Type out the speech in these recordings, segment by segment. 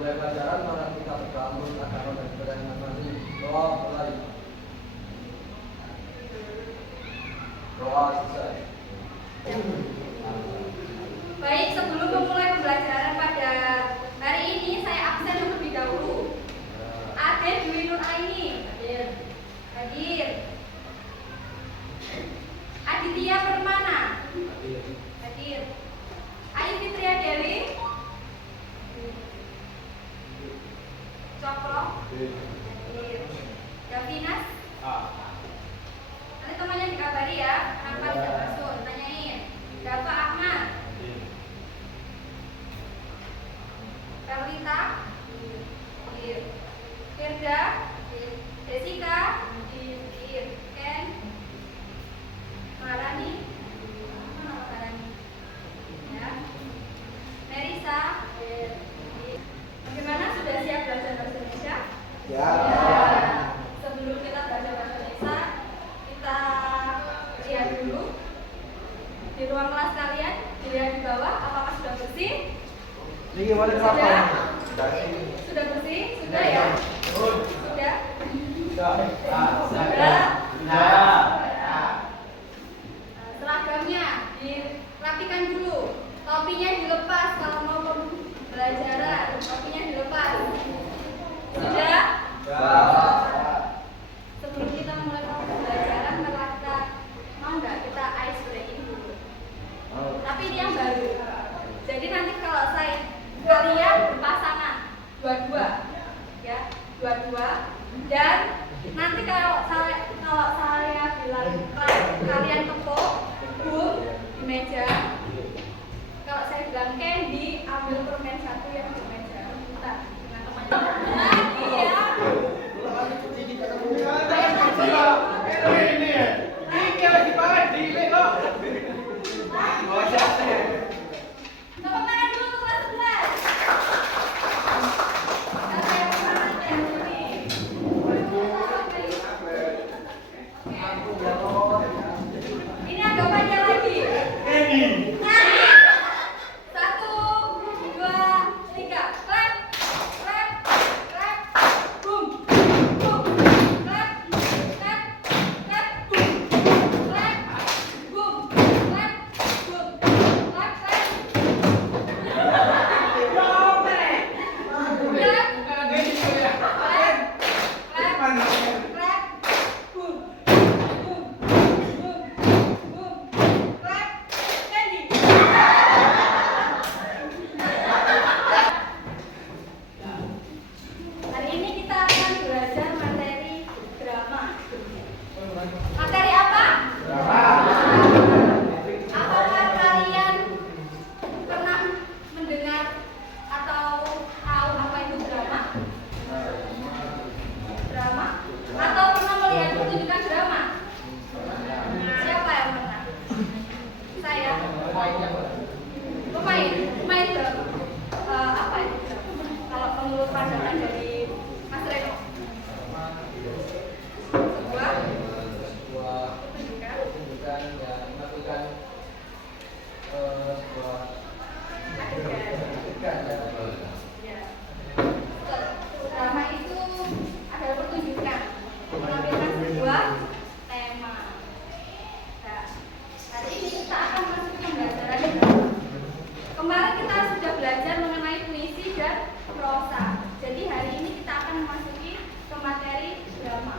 Mulai pelajaran mari kita berbangun agama dan budaya masing-masing. Doa mulai. Doa selesai. Baik, sebelum memulai pembelajaran pada hari ini, saya absen terlebih dahulu. Ade Dwi Nur Aini hadir. Aditya Permana hadir. Ayu Fitria Dewi Cokro hadir. Davinas nanti temannya dikabari ya, kenapa tidak masuk, tanyain. Dava Ahmad, Carlita, Firda, Jessica, Ken, Marani, ya, Merisa. Bagaimana, sudah siap belajar bahasa Indonesia? Ya. Sebelum kita belajar bahasa Indonesia, kita lihat dulu di ruang kelas kalian, dilihat di bawah, apakah sudah bersih? Ini gimana Sudah? Sudah. Sudah bersih? Sudah ya? Sudah? Sudah. Seragamnya dirapikan dulu, topinya dilepas kalau mau pembelajaran, topinya dilepas. Sudah? Sebelum kita mulai pembelajaran, kita mau nggak kita ice breaking dulu? Tapi ini yang baru. Jadi nanti kalau kalian berpasangan dua-dua, ya, dua-dua, dan nanti kalau saya bilang kalian tepuk boom di meja, kalau saya bilang Candy ambil permen satu yang di meja, kita dengan temannya lagi ya. Tepuk tangan dulu untuk kelas 11. Ini agak panjang lagi. Nah, 1, 2, 3, clap, clap, clap, boom, boom, clap, clap, clap, boom, clap, boom, clap, boom, clap, clap. Hari ini kita akan belajar materi drama. Materi apa? Apakah kalian pernah mendengar atau tahu apa itu drama? Drama? Atau pernah melihat pertunjukan drama? Siapa yang pernah? Saya. Pemain drama. Apa itu drama? Kalau menurut pandangan dari Mas Reno? Sebuah pertunjukan yang melakukan sebuah adegan ya. Drama itu adalah pertunjukan menampilkan sebuah tema. Nah, hari ini kita akan masuk ke pembelajaran drama. Kemarin kita sudah belajar mengenai puisi dan prosa. Jadi hari ini kita akan memasuki ke materi drama.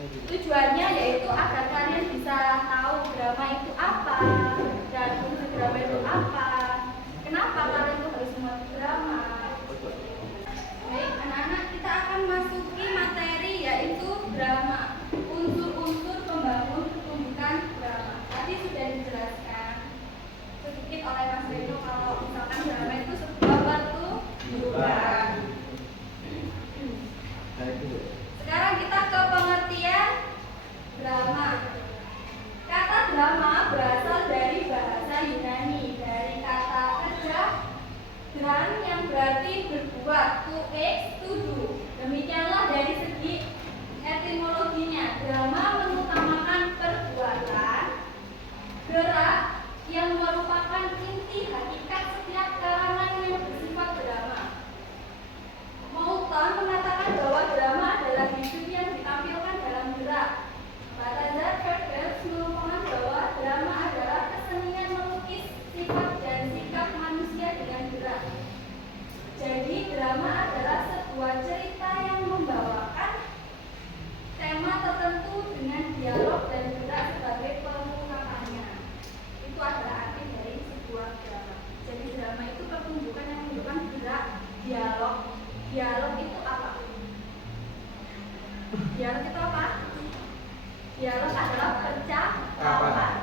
Tujuannya yaitu agar kalian bisa tahu drama itu apa dan fungsi drama itu apa. Kenapa kalian itu harus membuat drama? Baik, anak-anak, kita akan masuki materi yaitu drama. Unsur-unsur pembangun pertunjukan drama. Tadi sudah dijelaskan sedikit oleh Mas Reno kalau misalkan drama itu sebuah pertunjukan. Sekarang kita ke pengertian drama. Kata drama berasal dari bahasa Yunani, dari kata kerja dran yang berarti berbuat, to act, to do. Demikianlah dari segi etimologinya. Drama mengutamakan perbuatan, gerak yang merupakan inti hakikat setiap karangan yang bersifat drama. drama adalah sebuah cerita yang membawakan tema tertentu dengan dialog dan gerak sebagai pengungkapannya. Itu adalah arti dari sebuah drama. Jadi drama itu pertunjukan yang menunjukkan gerak, dialog. Dialog itu apa? Dialog itu apa? Dialog adalah percakapan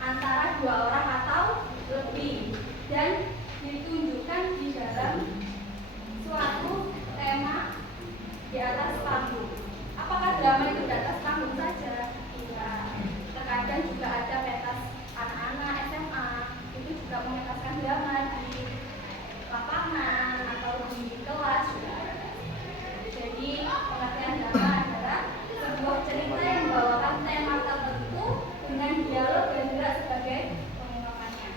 antara dua orang atau lebih dan ditunjukkan di dalam suatu tema di atas panggung. Apakah drama itu di atas panggung saja? Tidak. Terkadang juga ada pentas anak-anak SMA itu juga mengentaskan drama di lapangan atau di kelas juga ada. Jadi pengertian drama adalah sebuah cerita yang membawakan tema tertentu dengan dialog dan gerak sebagai pengungkapannya.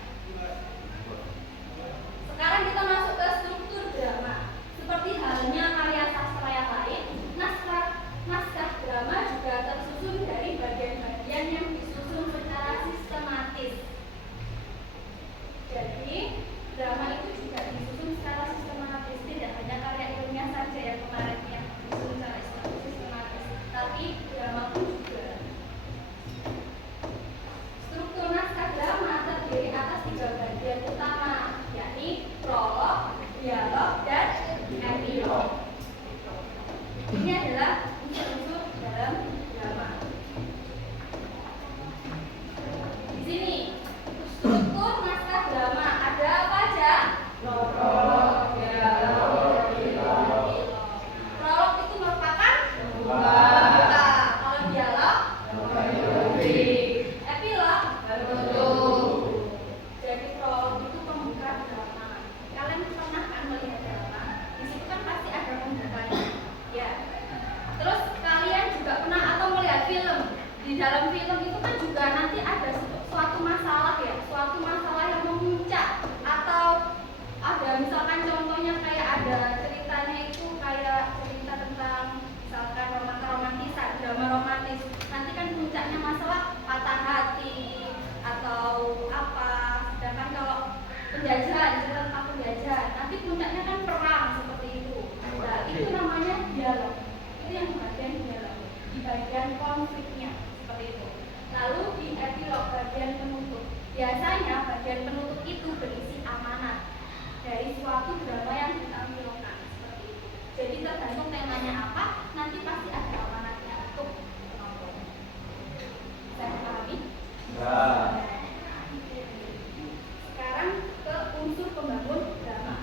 Sekarang kita masuk ke struktur drama. Seperti halnya karya sastra yang lain, naskah drama juga tersusun dari bagian-bagian yang disusun secara sistematis. Jadi drama itu juga disusun secara sistematis, tidak hanya karya ilmiah saja yang kemarin yang disusun secara sistematis, tapi drama pun juga. Struktur naskah drama terdiri atas 3 bagian utama, yakni prolog, dialog, dan epilog. Ini adalah unsur-unsur dalam drama. Di sini struktur naskah drama ada apa aja? Prolog, dialog, epilog. Prolog itu merupakan pembuka. Kalau dialog, epilog penutup. Jadi prolog itu pembuka drama. Kalian pernah kan melihat drama? Di situ kan pasti ada pembukanya. Ya. Terus kalian juga pernah atau melihat film? Di dalam film itu kan juga nanti ada suatu masalah ya, suatu masalah yang memuncak atau ada misalkan contohnya kayak ada ceritanya itu kayak cerita tentang misalkan romantisan, drama romantis. Nanti kan puncaknya masalah patah hati atau apa. Sedangkan kalau penjajahan, cerita tentang penjajahan, nanti puncaknya kan perang seperti itu. Nah, itu namanya dialog. Itu yang bagian dialog, di bagian konfliknya seperti itu. Lalu di epilog, bagian penutup. Biasanya bagian penutup itu berisi amanat dari suatu drama yang ditampilkan seperti itu. Jadi tergantung temanya apa, nanti pasti ada amanatnya untuk penonton. Saya pahami? Ya. Sekarang ke unsur pembangun drama.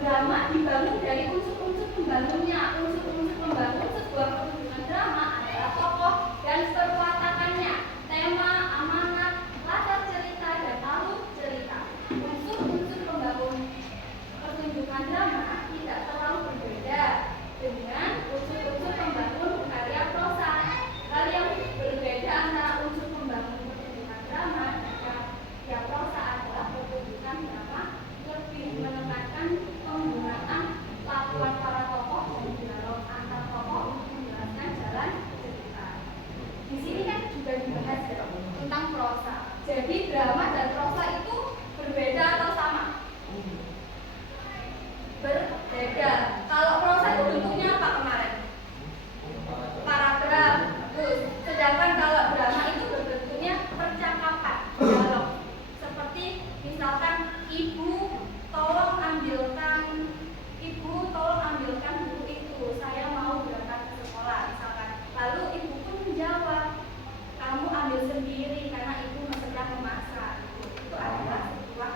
Drama dibangun dari unsur-unsur pembangunnya. Unsur-unsur pembangun sebuah pertunjukan drama adalah tokoh dan perwatakannya, tema, amanat, latar cerita, dan alur cerita. Unsur-unsur pembangun pertunjukan drama tidak terlalu berbeda dengan unsur-unsur pembangun karya prosa. Hal yang berbeda antara unsur pembangun pertunjukan drama dan karya prosa adalah pertunjukan drama lebih menekankan penggunaan lakuan para tokoh dan dialog antar tokoh untuk menjelaskan jalan cerita. Di sini kan juga dibahas ya, tentang prosa. Jadi drama dan prosa itu berbeda atau sama? Berbeda. Kalau prosa itu bentuknya apa kemarin? Paragraf. Terus, sedangkan kalau drama itu berbentuknya percakapan, dialog. Seperti misalkan ibu tolong ambilkan buku itu, saya mau berangkat ke sekolah misalkan. Lalu ibu pun menjawab, kamu ambil sendiri karena ibu sedang memasak. Itu adalah sebuah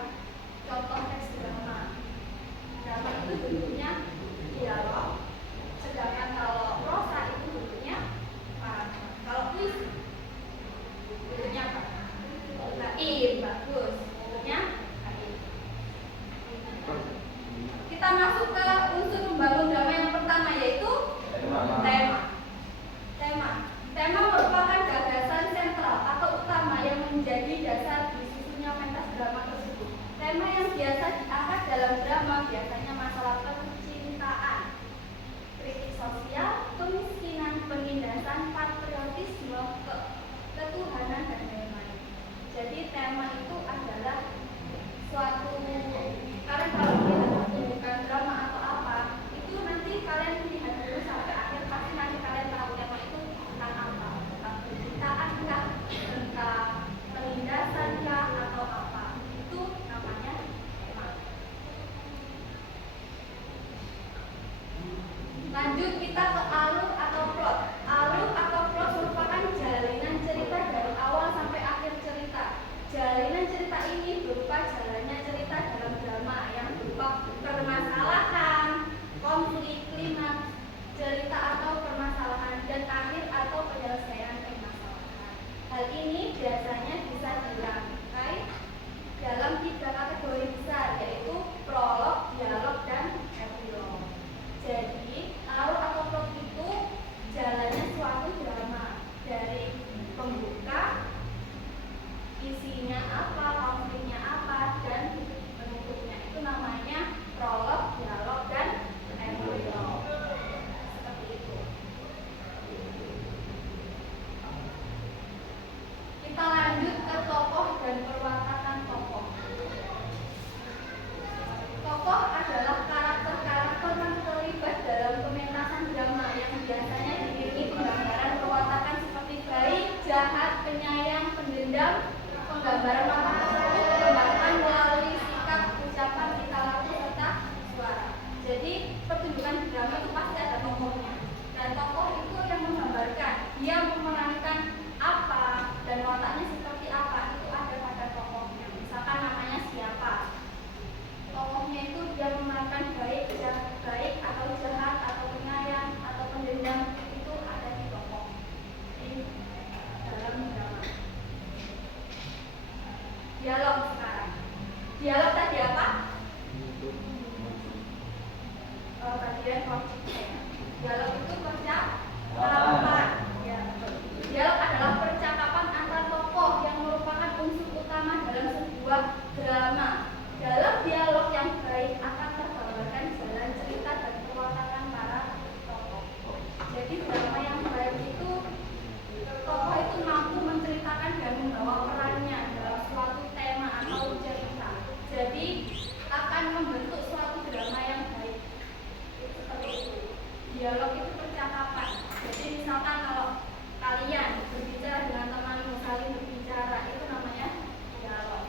contoh teks drama. Drama itu bentuknya dialog, sedangkan kalau prosa itu bentuknya paragraf. Kalau puisi bentuknya apa? Baik, bagus. Bentuknya baik. Kita masuk ke unsur pembangun drama yang pertama, yaitu tema. Tema merupakan gagasan sentral atau utama yang menjadi dasar disusunnya pentas drama tersebut. Tema yang biasa diangkat dalam drama biasanya masalah percintaan, kritik sosial, kemiskinan, penindasan, patriotisme, ketuhanan, dan lain-lain. Jadi tema itu adalah suatu, karena kalau kita pertunjukan drama atau apa, Lanjut kita ke alur atau plot. Alur atau plot merupakan jalinan cerita dari awal sampai akhir cerita. Jalinan cerita ini berupa jalannya cerita dalam drama yang berupa permasalahan, konflik, klimaks, cerita atau permasalahan, dan akhir atau penyelesaian permasalahan. Hal ini biasanya bisa dirangkai dalam 3 kategori besar, yaitu prolog, dialog, dan epilog. Jadi, alur atau plot itu jalannya suatu drama dari pembuka, isinya apa, konfliknya apa, dan penutupnya. Itu namanya prolog, dialog, dan epilog. Seperti itu. Kita lanjut ke tokoh dan perwatakan tokoh. Tokoh adalah karakter-karakter yang terlibat dalam pementasan drama yang biasanya diiringi penggambaran perwatakan seperti baik, jahat, penyayang, pendendam. Penggambaran watak tersebut dikembangkan melalui sikap, ucapan, tingkah laku, serta suara. Jadi pertunjukan drama itu pasti ada tokohnya, dan tokoh itu yang menggambarkan dia memerankan apa dan wataknya seperti apa, itu ada pada tokohnya. Misalkan namanya siapa, tokohnya itu dia memerankan baik atau jahat atau penyayang atau pendendam, itu ada di tokoh di dalam drama. Dialog sekarang. Dialog tadi apa? Bagian konflik. Dialog itu percakapan. Ya, dialog adalah percakapan antar tokoh yang merupakan unsur utama dalam sebuah drama. Dalam dialog yang baik akan tergambarkan jalan cerita dan perwatakan para tokoh. Jadi drama yang baik itu tokoh itu mampu menceritakan dan membawa perannya dalam suatu tema atau cerita. Jadi akan membentuk suatu drama yang baik. Seperti itu. Dialog itu percakapan. Jadi misalkan kalau kalian berbicara dengan temanmu, saling berbicara, itu namanya dialog,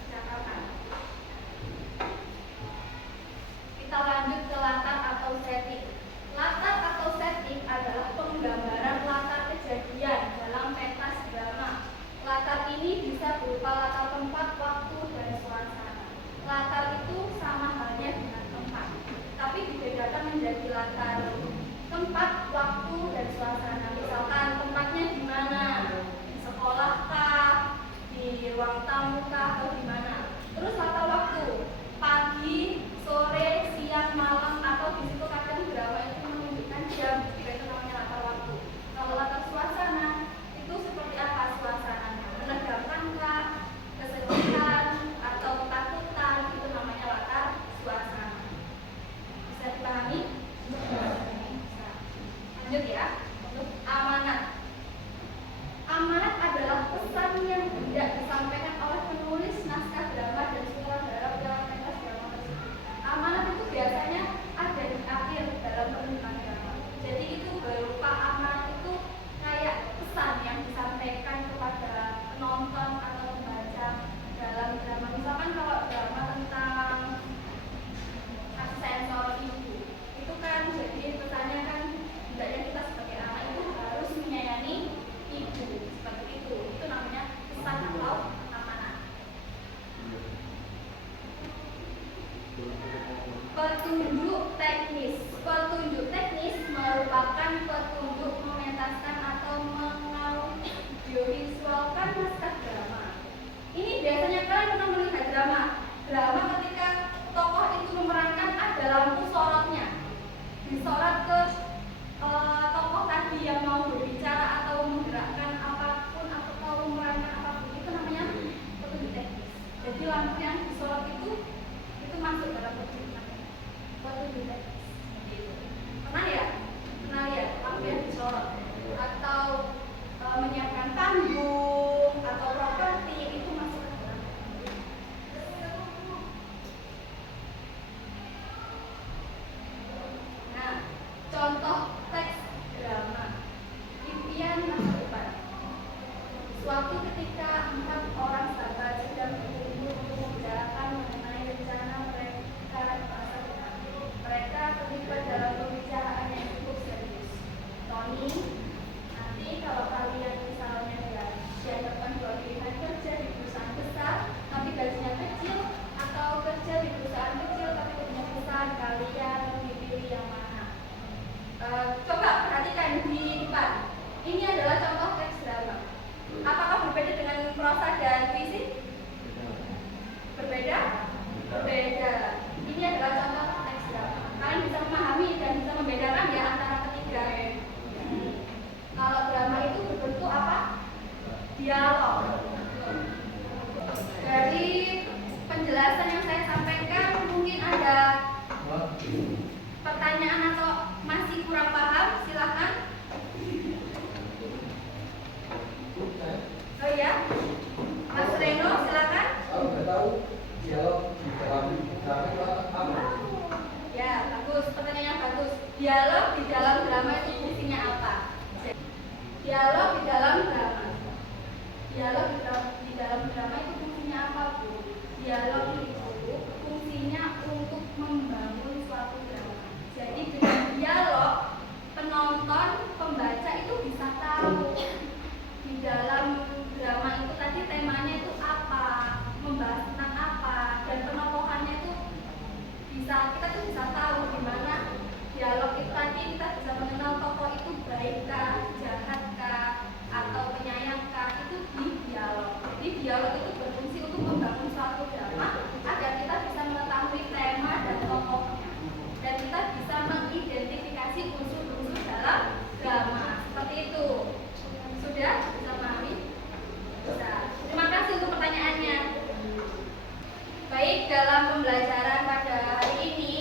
percakapan. Kita lanjut ke latar atau setting. Latar atau setting adalah penggambaran latar kejadian dalam pentas drama. Latar ini bisa berupa latar tempat, waktu, dan suasana. Latar itu sama halnya dengan tempat, tapi dibedakan menjadi latar tempat, waktu, dan suasana. Misalkan tempatnya di mana, di sekolah kah, di ruang tamu kah, atau di mana. Terus latar waktu, pagi, sore, siang, malam, atau di situ kadang drama itu menunjukkan jam, itu namanya latar waktu. Kalau latar suasana itu seperti apa suasananya? Menegangkankah, kesedihan, atau ketakutan, itu namanya latar suasana. Bisa dipahami? Bisa. Lanjut ya. Amanat. Amanat adalah pesan yang tidak disampaikan oleh penulis naskah drama dan sutradara dalam pentas drama tersebut. Amanat itu biasanya ada di akhir dalam pertunjukan drama. Jadi itu berupa amanat itu kayak pesan yang disampaikan kepada penonton atau pembaca dalam drama. Misalkan kalau drama tentang kasih sayang seorang ibu, itu kan jadi pesannya kan hendaknya kita sebagai anak itu harus menyayangi ibu, seperti itu. Itu namanya pesan atau amanat. Petunjuk teknis. Petunjuk teknis merupakan petunjuk mementaskan atau mengaudioviswalkan naskah drama. Ini biasanya kalian pernah melihat drama. Drama ketika tokoh itu memerankan ada lampu sorotnya, disorot ke tokoh tadi yang mau berbicara atau menggerakkan apapun atau memerankan apapun, itu namanya petunjuk teknis. Jadi lampu yang disorot itu masuk dalam petunjuk teknis. Seperti itu. Pernah ya? Pernah lihat lampu yang disorot atau menyiapkan panggung atau properti, itu masuk ke dalam. Nah, contoh teks drama impian masa depan. Suatu ketika 4 orang sahabat sedang berkumpul untuk membicarakan mengenai rencana mereka masa depan. Mereka terlibat dalam pembicaraan pertanyaan atau masih kurang paham, silakan. Oh ya, Mas Reno, silakan. Aku nggak tahu dialog di dalam drama itu apa. Ya, bagus. Pertanyaan bagus. Dialog di dalam drama itu fungsinya apa? Dialog di dalam drama. Dialog di dalam drama itu fungsinya apa, Bu? Dialog itu fungsinya untuk membangun suatu drama. Jadi dengan dialog, penonton, pembaca itu bisa tahu di dalam drama itu tadi temanya itu apa, membahas tentang apa, dan penokohannya itu kita tuh bisa tahu di mana dialog itu tadi kita bisa mengenal tokoh itu baikkah, jahatkah, atau penyayangkah, itu di dialog. Jadi dialog itu berfungsi untuk membangun suatu drama agar kita bisa mengetahui tema dan tokohnya, dan kita bisa mengidentifikasi unsur-unsur dalam drama. Seperti itu. Sudah bisa pahami? Bisa. Terima kasih untuk pertanyaannya. Baik, dalam pembelajaran pada hari ini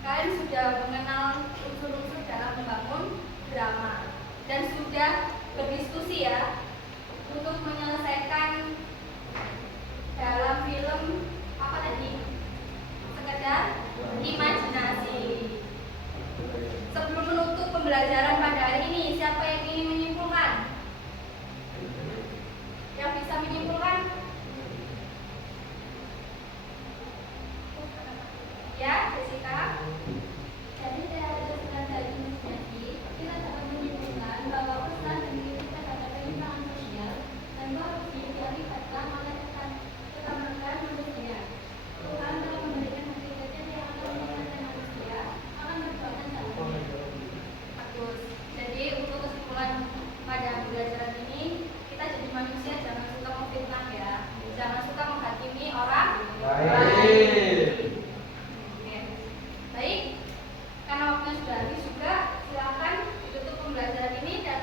kalian sudah mengenal unsur-unsur dalam membangun drama dan sudah berdiskusi ya untuk menyelesaikan dalam film apa tadi? Sekedar imajinasi. Sebelum menutup pembelajaran pada hari ini, siapa yang ingin menyimpulkan? Yang bisa menyimpulkan? Ya, Jessica. Jadi dari imajinasi kita dapat menyimpulkan bahwa pesan dan kritik terhadap penyimpangan sosial dan korupsi diakibatkan oleh ketermakan manusia. Tuhan telah memberikan hakikat yang akan mengingatkan manusia akan berbuatan salah. Bagus. Jadi untuk kesimpulan pada pembelajaran ini, kita jadi manusia jangan suka memfitnah ya, jangan suka menghakimi orang lain. Oke. Baik, karena waktunya sudah habis juga, silakan ditutup pembelajaran ini dan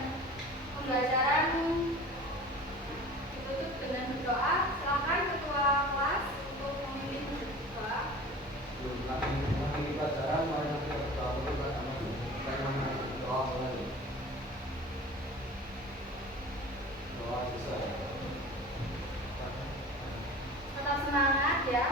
pembelajaran ditutup dengan berdoa. Silakan ketua kelas untuk memimpin berdoa. Lagi pelajaran, mari kita berdoa dulu bersama. Doa lagi. Doa selesai. Tetap semangat ya.